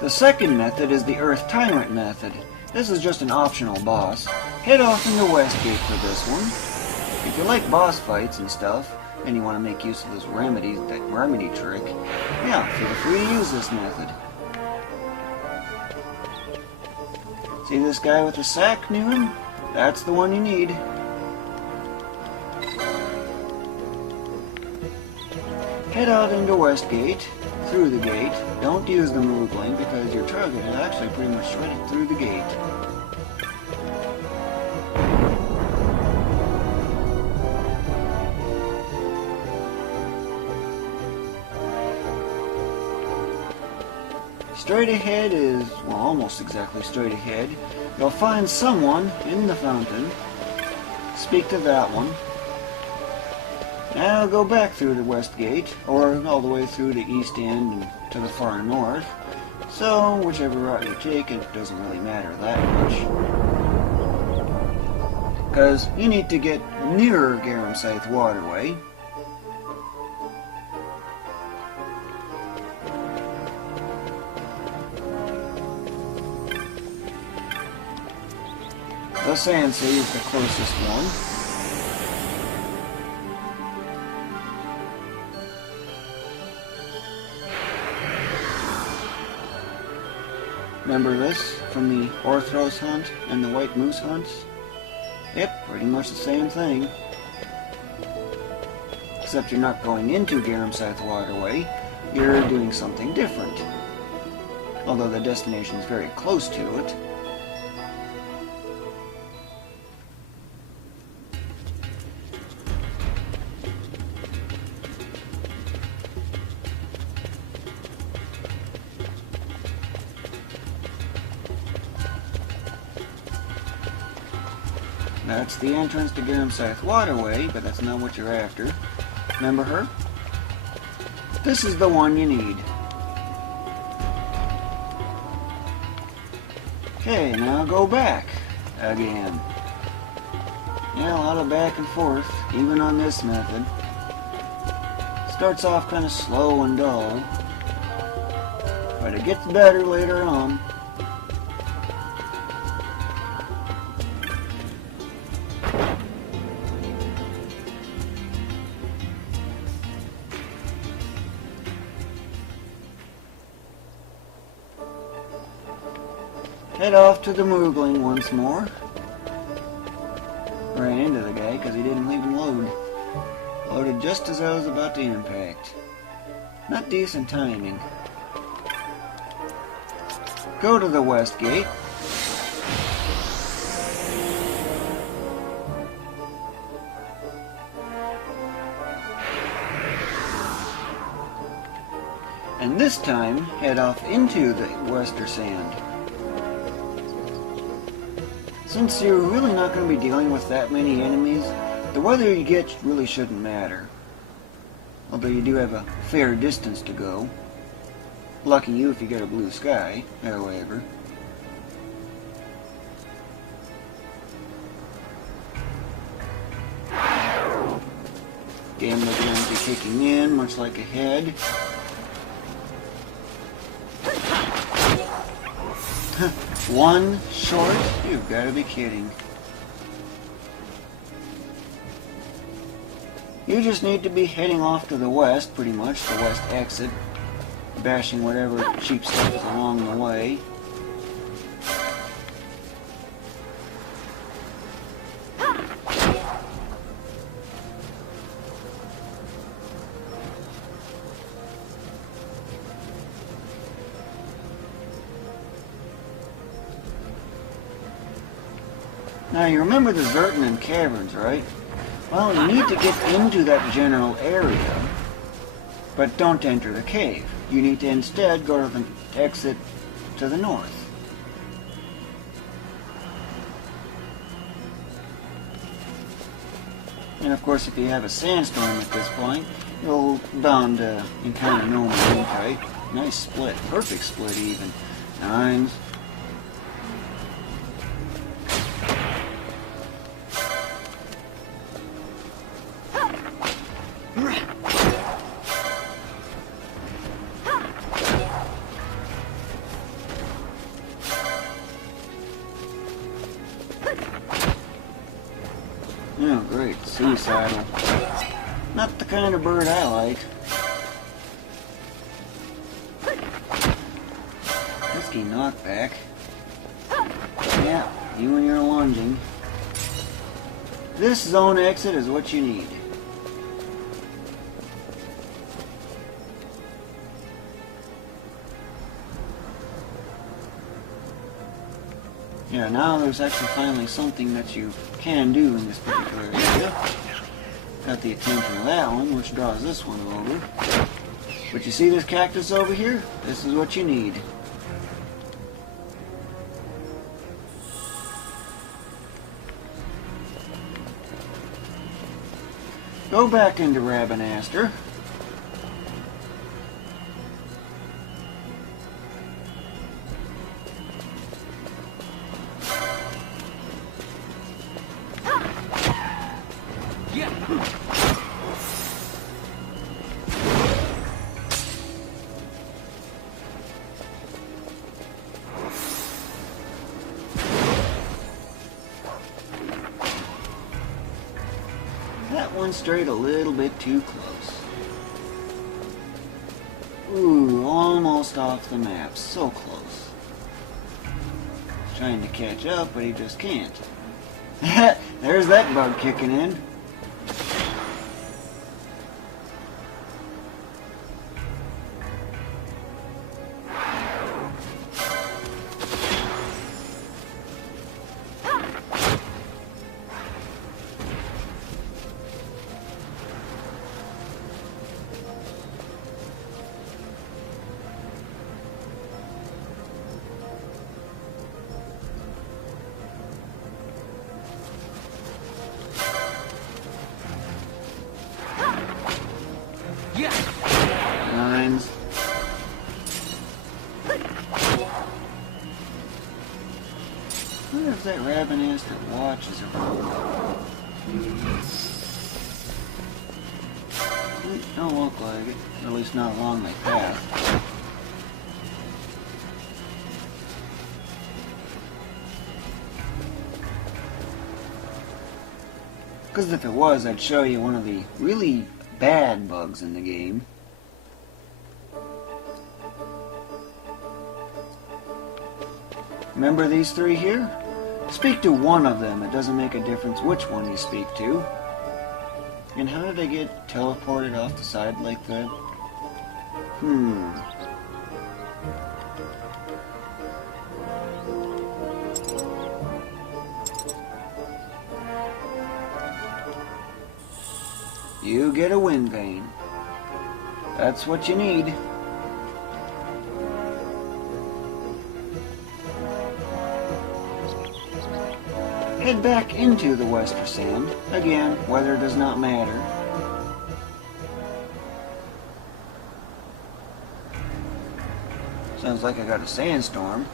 The second method is the Earth Tyrant method. This is just an optional boss. Head off into Westgate for this one. If you like boss fights and stuff, and you want to make use of this remedy trick, yeah, feel free to use this method. See this guy with the sack near him? That's the one you need. Head out into Westgate, through the gate. Don't use the Moogling because your target is actually pretty much right through the gate. Straight ahead is, well, almost exactly straight ahead. You'll find someone in the fountain. Speak to that one. Now go back through the west gate, or all the way through the east end and to the far north. So, whichever route you take, it doesn't really matter that much. Because you need to get nearer Garamsythe Waterway. The Sandsea is the closest one. Remember this from the Orthros hunt and the White Moose hunts? Yep, pretty much the same thing. Except you're not going into Garamsythe Waterway, you're doing something different. Although the destination is very close to it. That's the entrance to Garamsythe Waterway, but that's not what you're after. Remember her? This is the one you need. Okay, now go back again. Yeah, a lot of back and forth, even on this method. Starts off kind of slow and dull, but it gets better later on. Head off to the Moogling once more. Ran into the guy because he didn't leave him load. Loaded just as I was about to impact. Not decent timing. Go to the west gate. And this time, head off into the Westersand. Since you're really not going to be dealing with that many enemies, the weather you get really shouldn't matter. Although you do have a fair distance to go. Lucky you if you get a blue sky, however. Again, looking at you kicking in, much like a head. One short? You've got to be kidding. You just need to be heading off to the west, pretty much, the west exit. Bashing whatever cheap stuff is along the way. Now you remember the Zertinan Caverns, right? Well, you need to get into that general area, but don't enter the cave. You need to instead go to the exit to the north. And of course, if you have a sandstorm at this point, you'll bound to encounter no more type. Nice split, perfect split even. Nines. saddle. Not the kind of bird I like. Risky knockback. Yeah, you and your lunging. This zone exit is what you need. Yeah, now there's actually finally something that you can do in this particular area. Got the attention of that one, which draws this one over. But you see this cactus over here? This is what you need. Go back into Rabanastre. That one strayed a little bit too close. Ooh, almost off the map. So close. Trying to catch up, but he just can't. There's that bug kicking in. Nines. I wonder if that Rabanastre watches around. Don't look like it, or at least not along my path. Because if it was, I'd show you one of the really bad bugs in the game. Remember these three here? Speak to one of them. It doesn't make a difference which one you speak to. And how did I get teleported off the side like that? You get a wind vane. That's what you need. Head back into the Westersand. Again, weather does not matter. Sounds like I got a sandstorm.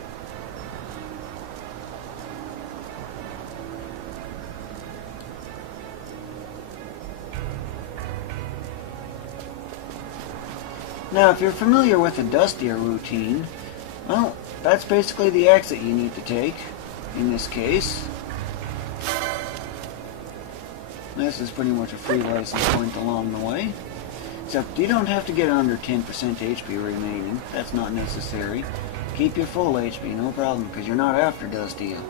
Now, if you're familiar with the Dustier routine, well, that's basically the exit you need to take in this case. This is pretty much a free license point along the way. Except you don't have to get under 10% HP remaining. That's not necessary. Keep your full HP, no problem, because you're not after Dustier.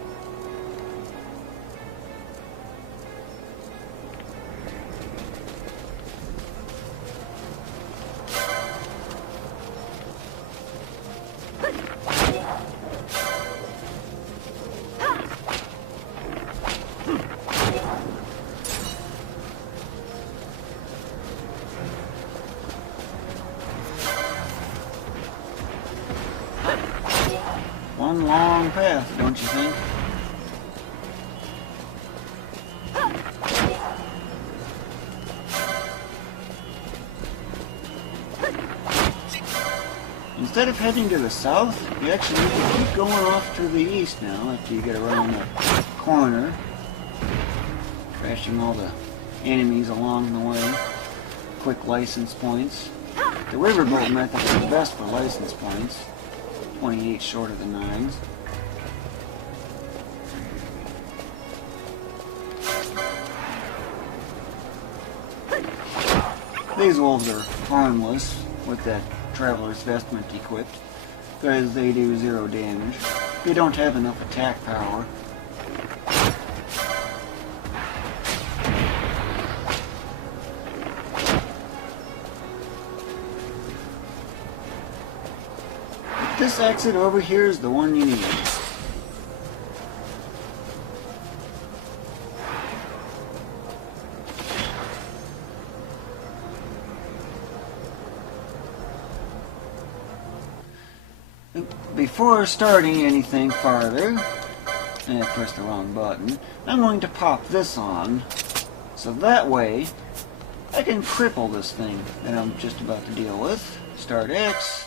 One long path, don't you think? Instead of heading to the south, you actually need to keep going off to the east now after you get around the corner. Crashing all the enemies along the way. Quick license points. The riverboat method is the best for license points. 28 short of the 9s. These wolves are harmless with that traveler's vestment equipped, because they do 0 damage. They don't have enough attack power. This exit over here is the one you need. Before starting anything farther, and I pressed the wrong button, I'm going to pop this on, so that way I can cripple this thing that I'm just about to deal with. Start X.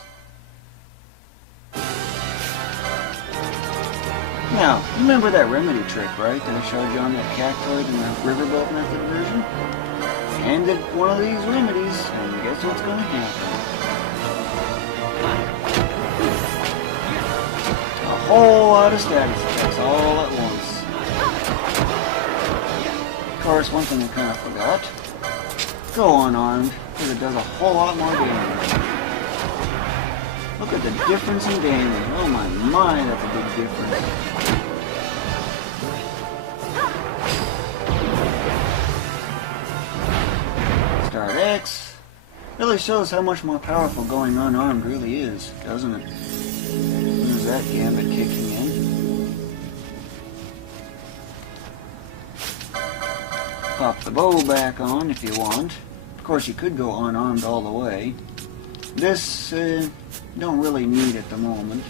Now, remember that remedy trick, right, that I showed you on that cactoid in the riverboat method version? Handed one of these remedies, and guess what's going to happen? A whole lot of status effects all at once. Of course, one thing I kind of forgot. Go unarmed, because it does a whole lot more damage. Look at the difference in damage. Oh my, that's a big difference. Start X. Really shows how much more powerful going unarmed really is, doesn't it? There's that gambit kicking in. Pop the bow back on if you want. Of course, you could go unarmed all the way. This, don't really need at the moment.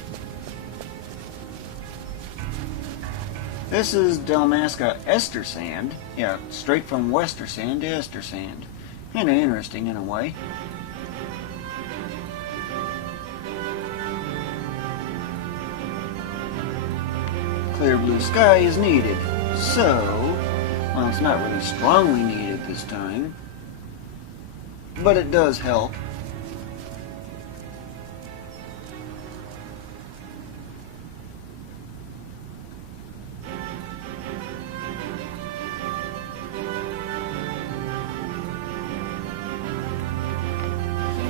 This is Dalmasca Westersand. Yeah, straight from Westersand to Westersand. Kinda interesting in a way. Clear blue sky is needed. So, well, it's not really strongly needed this time, but it does help.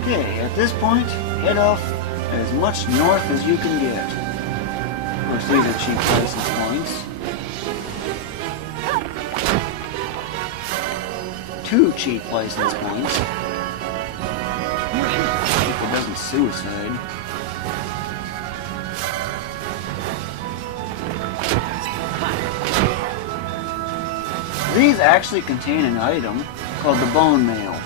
Okay, at this point, head off as much north as you can get. Of course, these are cheap license points. 2 cheap license points. If it doesn't suicide. These actually contain an item called the bone mail.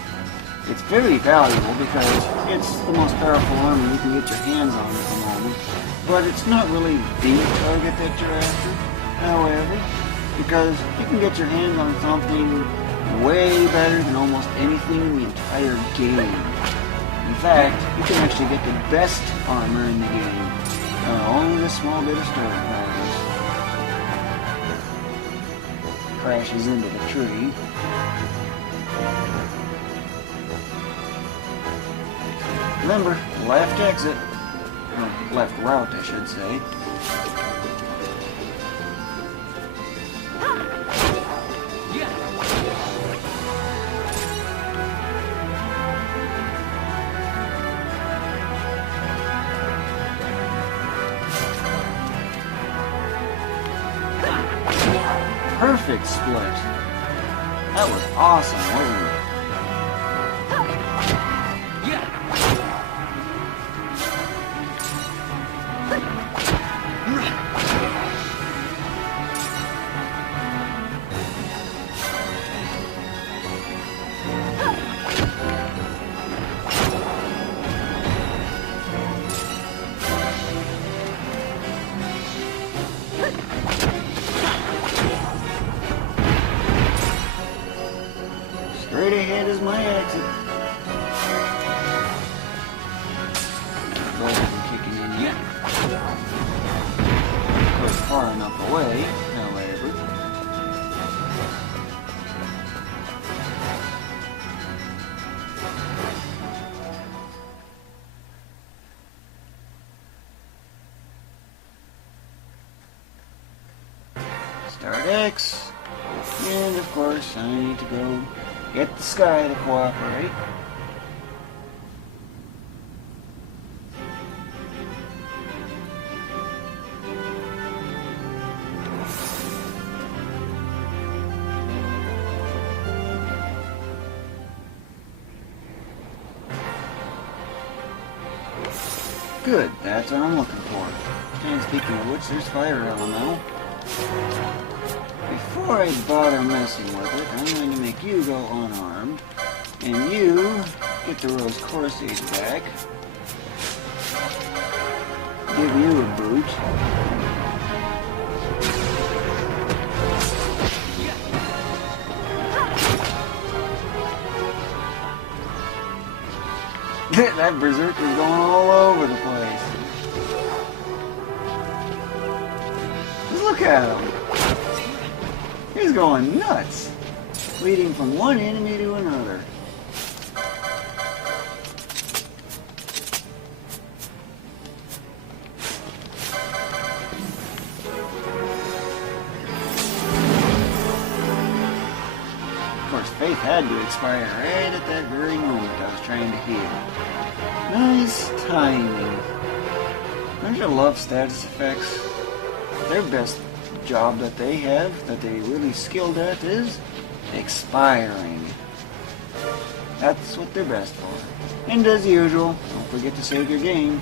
It's very valuable because it's the most powerful armor you can get your hands on at the moment, but it's not really the target that you're after, however, because you can get your hands on something way better than almost anything in the entire game. In fact, you can actually get the best armor in the game on only a small bit of story progress. Crashes into the tree. Remember, left exit, or left route I should say. Perfect split. That was awesome, wasn't it? Straight ahead is my exit. Both isn't kicking in yet. Of course, far enough away, however. Start X. And of course, I need to go get the sky to cooperate. Good, that's what I'm looking for. And speaking of which, there's fire elemental. Before I bother messing with it, I'm going to make you go unarmed. And you get the Rose Corsage back. Give you a boot. That berserk is going all over the place. Just look at him. He's going nuts. Leading from one enemy to another. Faith had to expire right at that very moment I was trying to heal. Nice timing. Don't you love status effects? Their best job that they have, that they're really skilled at, is expiring. That's what they're best for. And as usual, don't forget to save your game.